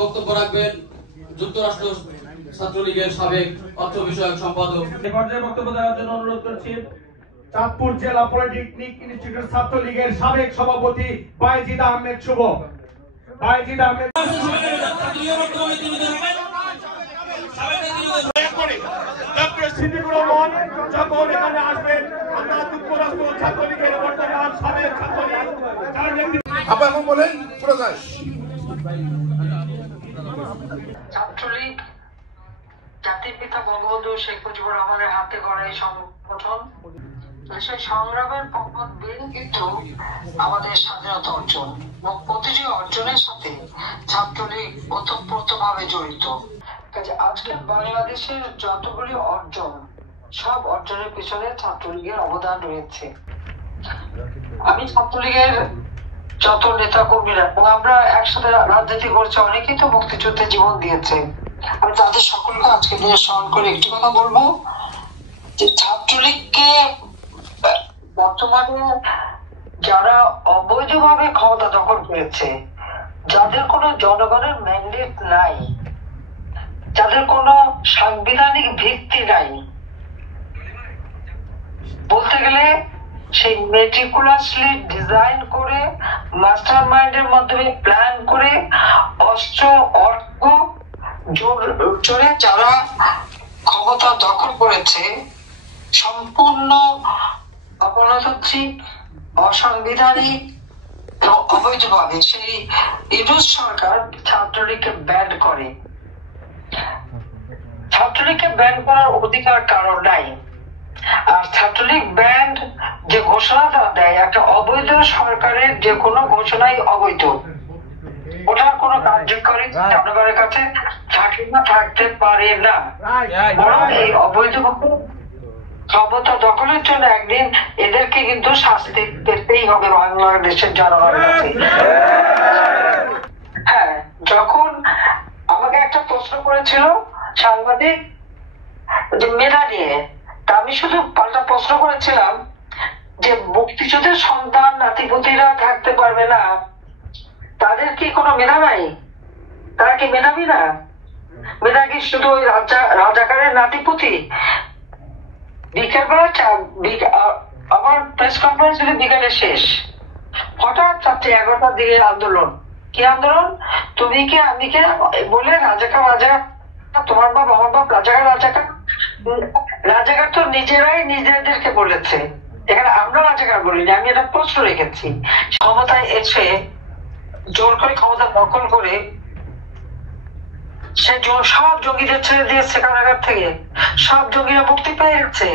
বক্তব্য রাখবেন যুক্তরাষ্ট্র ছাত্রলীগের সাবেক অর্থ বিষয়ক সম্পাদক। বক্তব্য দেওয়ার জন্য অনুরোধ করছি চাঁদপুর জেলা পলিটেকনিক ইনস্টিটিউট ছাত্রলীগের সাবেক সভাপতি বায়েজিদ আহমেদ শুভ। বায়েজিদ আহমেদ যখন এখানে আসবেন, আমরা যুক্তরাষ্ট্র ছাত্রলীগের বর্তমান সাবেক ছাত্রলীগ এখন বলেন শোনা যায়। ছাত্রলীগ জাতির পিতা বঙ্গবন্ধু শেখ মুজিবুর রহমানের হাতে গড়া এই সংগঠন, সেই সংগ্রামের পথ বের কিন্তু আমাদের স্বাধীনতা অর্জন এবং প্রতিটি অর্জনের সাথে ছাত্রলীগ ওতপ্রোতভাবে জড়িত। কাজে আজকে বাংলাদেশের যতগুলি অর্জন, সব অর্জনের পিছনে ছাত্রলীগের অবদান রয়েছে। আমি ছাত্রলীগের যত নেতা কর্মীরা এবং আমরা একসাথে রাজনীতি করছি, অনেকেই তো মুক্তিযুদ্ধে জীবন দিয়েছে, আমি তাদের সকলকে আজকে দিনে স্মরণ করে একটি কথা বলবো যে ছাত্রলীগকে বর্তমানে যারা অবৈধভাবে ক্ষমতা দখল করেছে, যাদের কোনো জনগণের ম্যান্ডেট নাই, যাদের কোনো সাংবিধানিক ভিত্তি নাই, বলতে গেলে সেই মেটিকুলাসলি ডিজাইন করে মাস্টার মাইন্ডের মাধ্যমে প্ল্যান করে অস্ত্র অর্থ জোরে যারা ক্ষমতা দখল করেছে, সম্পূর্ণ অগণতান্ত্রিক, অসাংবিধানিক এবং অবৈধভাবে সেই ইউনুস সরকার ছাত্রলীগকে ব্যান করে। ছাত্রলীগকে ব্যান করার অধিকার কারণ নাই। আর ছাত্রলীগ ব্যান্ড যে ঘোষণাটা দেয়, একটা অবৈধ সরকারের যে কোনো ঘোষণাই অবৈধ, ওটার কোনো কার্যকরী জনগণের কাছে থাকে না, থাকতে পারে না। বরং এই অবৈধ ক্ষমতা দখলের জন্য একদিন এদেরকে কিন্তু শাস্তি পেতেই হবে বাংলাদেশের জনগণের কাছে। হ্যাঁ, যখন আমাকে একটা প্রশ্ন করেছিল সাংবাদিক যে মেধা নিয়ে, আমি শুধু পাল্টা প্রশ্ন করেছিলাম যে মুক্তিযুদ্ধের সন্তান নাতিপুতিরা থাকতে পারবে না, তাদের কি কোনো মেধা নাই? তারা কি মেধাবী না? মেধা কি শুধু ওই রাজাকারের নাতিপুতি? বিকেলবেলা আমার প্রেস কনফারেন্স বিকালে শেষ, হঠাৎ 11টার দিকে আন্দোলন। কি আন্দোলন? তুমি কে আমি কে বলে রাজাকার রাজা, তোমার বাপ আমার বাপ রাজাকার রাজাকার। রাজাকার তো নিজেরাই নিজেদেরকে বলেছে, এখানে আমরা রাজাকার বলিনি। আমি এটা প্রশ্ন রেখেছি। ক্ষমতায় এসে জোর করে ক্ষমতা দখল করে সে সব জঙ্গিদের ছেড়ে দিয়েছে কারাগার থেকে, সব জঙ্গিরা মুক্তি পেয়ে গেছে।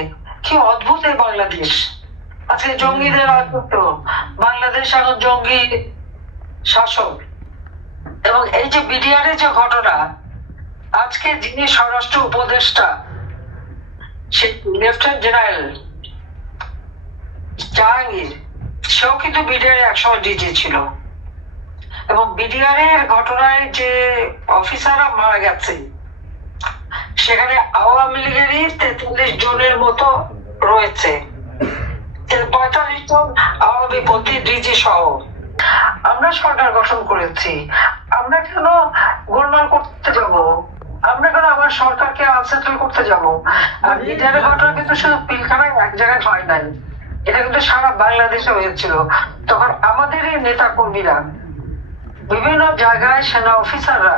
কি অদ্ভুত এই বাংলাদেশ! আজকে জঙ্গিদের রাজত্ব, বাংলাদেশ এখন জঙ্গি শাসক। এবং এই যে বিডিআর এর যে ঘটনা, আজকে যিনি স্বরাষ্ট্র উপদেষ্টা, সে লেফটেন্যান্ট জেনারেল জাহাঙ্গীর, সেও কিন্তু বিডিআর একসময় ডিজি ছিল। এবং বিডিআর এর ঘটনায় যে অফিসাররা মারা গেছে, সেখানে আওয়ামী লীগেরই 43 জনের মতো রয়েছে, 45 জন আওয়ামী পন্থী ডিজি সহ। আমরা সরকার গঠন করেছি, আমরা কেন গোলমাল করতে যাব? আমরা কেন আমার সরকারকে আনসেটেল করতে যাব? আর বিডিআর এর ঘটনা কিন্তু শুধু পিলখানায় এক জায়গায় হয় নাই, এটা কিন্তু সারা বাংলাদেশে হয়েছিল। তখন আমাদের এই নেতা কর্মীরা বিভিন্ন জায়গায় সেনা অফিসাররা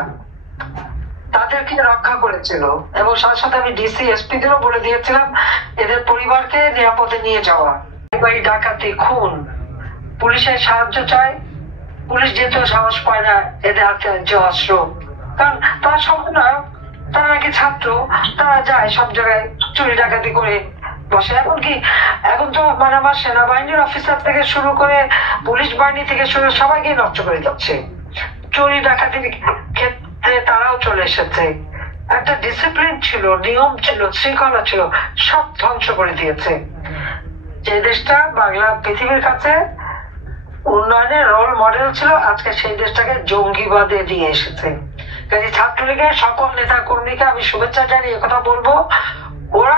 তাদেরকে রক্ষা করেছিল, এবং সাথে সাথে আমি ডিসি এসপি দেরও বলে দিয়েছিলাম এদের পরিবারকে নিরাপদে নিয়ে যাওয়া। ডাকাতি, খুন, পুলিশের সাহায্য চায়, পুলিশ যেহেতু সাহস পায় না এদের হাতে যে অস্ত্র, কারণ তারা সব না, তারা নাকি ছাত্র, তারা যায় সব জায়গায় চুরি ডাকাতি করে বসে। এখন তো মানে আমার সেনাবাহিনীর অফিসার থেকে শুরু করে পুলিশ বাহিনী থেকে শুরু সবাইকে নষ্ট করে যাচ্ছে। চুরি ডাকাতির ক্ষেত্রে তারাও চলে এসেছে। একটা ডিসিপ্লিন ছিল, নিয়ম ছিল, শৃঙ্খলা ছিল, সব ধ্বংস করে দিয়েছে। যে দেশটা বাংলা পৃথিবীর কাছে উন্নয়নের রোল মডেল ছিল, আজকে সেই দেশটাকে জঙ্গিবাদে দিয়ে এসেছে। কাজে ছাত্রলীগের সকল নেতা কর্মীকে আমি শুভেচ্ছা জানিয়ে কথা বলবো, ওরা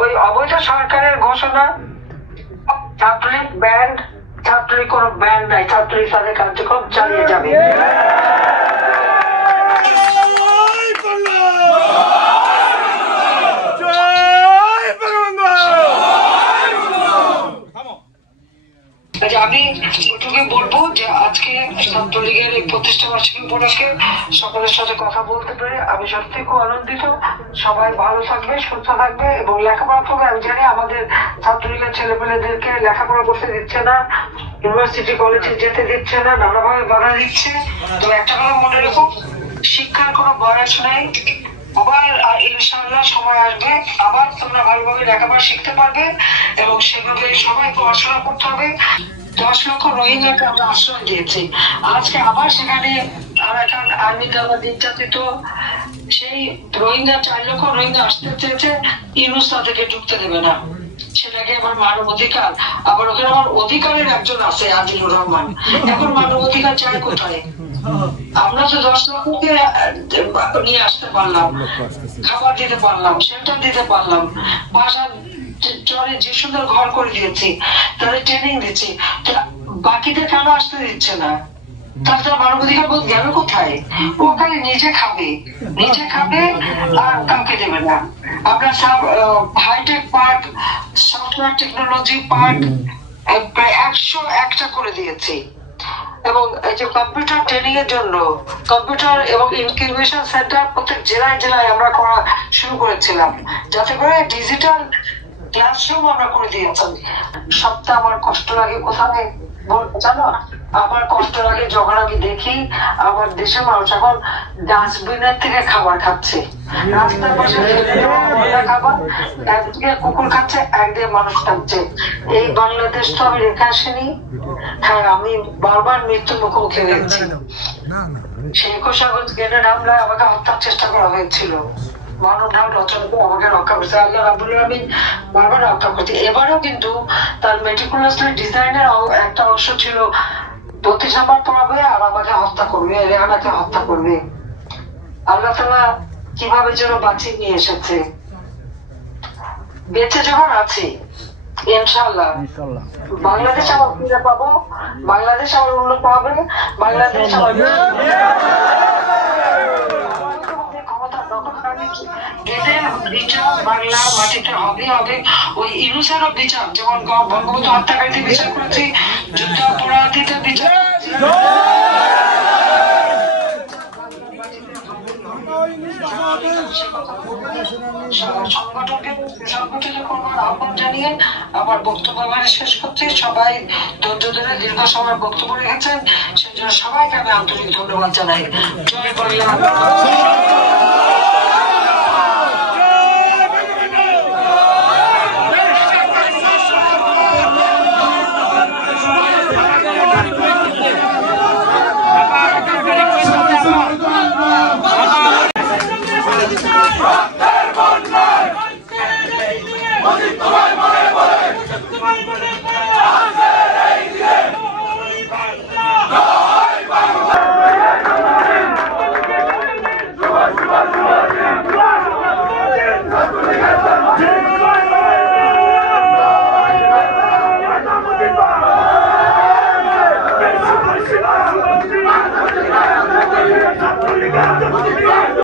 ওই অবৈধ সরকারের ঘোষণা, ছাত্রলীগ ব্যান্ড, ছাত্রলীগ কোনো ব্যান্ড নাই, ছাত্রলীগ তাদের কার্যক্রম চালিয়ে যাবে। ছাত্রলীগের এই প্রতিষ্ঠা বার্ষিকী উপলক্ষে সকলের সাথে কথা বলতে পেরে আমি সত্যি খুব আনন্দিত। সবাই ভালো থাকবে, সুস্থ থাকবে এবং লেখাপড়া করবে। আমি জানি আমাদের ছাত্রলীগের ছেলেমেয়েদেরকে লেখাপড়া করতে দিচ্ছে না, ইউনিভার্সিটি কলেজে যেতে দিচ্ছে না, নানাভাবে বাধা দিচ্ছে। তো একটা কথা মনে রেখো, শিক্ষার কোনো বয়স নেই। আবার ইনশাআল্লাহ সময় আসবে, আবার তোমরা ভালোভাবে লেখাপড়া শিখতে পারবে এবং সেভাবে সবাই পড়াশোনা করতে হবে। 10 লক্ষ রোহিঙ্গাকে আমরা আশ্রয় দিয়েছি, আজকে আবার সেখানে আর একটা আর্মি দ্বারা নির্যাতিত সেই রোহিঙ্গা 4 লক্ষ রোহিঙ্গা আসতে চেয়েছে, ইউনুস তাদেরকে ঢুকতে দেবে না। সেটাকে আমার মানব অধিকার, আবার ওখানে আমার অধিকারের একজন আছে আজিজুর রহমান। এখন মানব অধিকার চায় কোথায়? আমরা তো 10 লক্ষকে নিয়ে আসতে পারলাম, খাবার দিতে পারলাম, শেল্টার দিতে পারলাম, বাসা চরে যে সুন্দর ঘর করে দিয়েছি, তাদের ট্রেনিং দিচ্ছি, বাকিদের কেন আসতে দিচ্ছে না? তার মানবাধিকার বোধ গেল কোথায়? ও খালি নিজে খাবে আর কাউকে দেবে না। আমরা সব hi tech park, software technology park প্রায় 101টা করে দিয়েছি এবং এই যে কম্পিউটার ট্রেনিং এর জন্য কম্পিউটার এবং ইনকিউবেশন সেন্টার প্রত্যেক জেলায় জেলায় আমরা করা শুরু করেছিলাম, যাতে করে ডিজিটাল ক্লাসরুম আমরা করে দিয়েছি। সবটা আমার কষ্ট লাগে কোথায় জানো? আমার কষ্ট লাগে যখন আমি দেখি আমার দেশের মানুষ এখন ডাস্টবিনের থেকে খাবার খাচ্ছে, রাস্তার পাশে খাবার, একদিকে কুকুর খাচ্ছে, একদিকে মানুষ খাচ্ছে। এই বাংলাদেশ তো আমি রেখে আসিনি। হ্যাঁ, আমি বারবার মৃত্যুর মুখোমুখি হয়েছি। সেই 21 আগস্ট গ্রেনেড হামলায় আমাকে হত্যার চেষ্টা করা হয়েছিল, মানব ঢাল রচনা করে আমাকে রক্ষা করছে আল্লাহ রাব্বুল আলামিন, বারবার রক্ষা করছে। এবারেও কিন্তু তার মেটিকুলাসলি ডিজাইনের একটা অংশ ছিল 32 নাম্বার পড়াবে আর আমাকে হত্যা করবে, রেহানাকে হত্যা করবে। আল্লাহ তাআলা কিভাবে যেন বাঁচিয়ে নিয়ে এসেছে। বেঁচে যখন আছি ইনশাআল্লাহ বাংলাদেশ আবার ফিরে পাবো, বাংলাদেশ আবার উন্নত হবে, বাংলাদেশ আবার বিচার বাংলা মাটিতে হবে। ওই ইউনুসেরও বিচার, যেমন বঙ্গবন্ধু হত্যাকারীদের বিচার করেছি, যুদ্ধাপরাধীদের বিচার সংগঠন করবার আহ্বান জানিয়ে আমার বক্তব্য শেষ করছি। সবাই ধৈর্য ধরে দীর্ঘ সময় বক্তব্য রেখেছেন, সেজন্য সবাইকে আমি আন্তরিক ধন্যবাদ জানাই। জয় বাংলা। তোমায়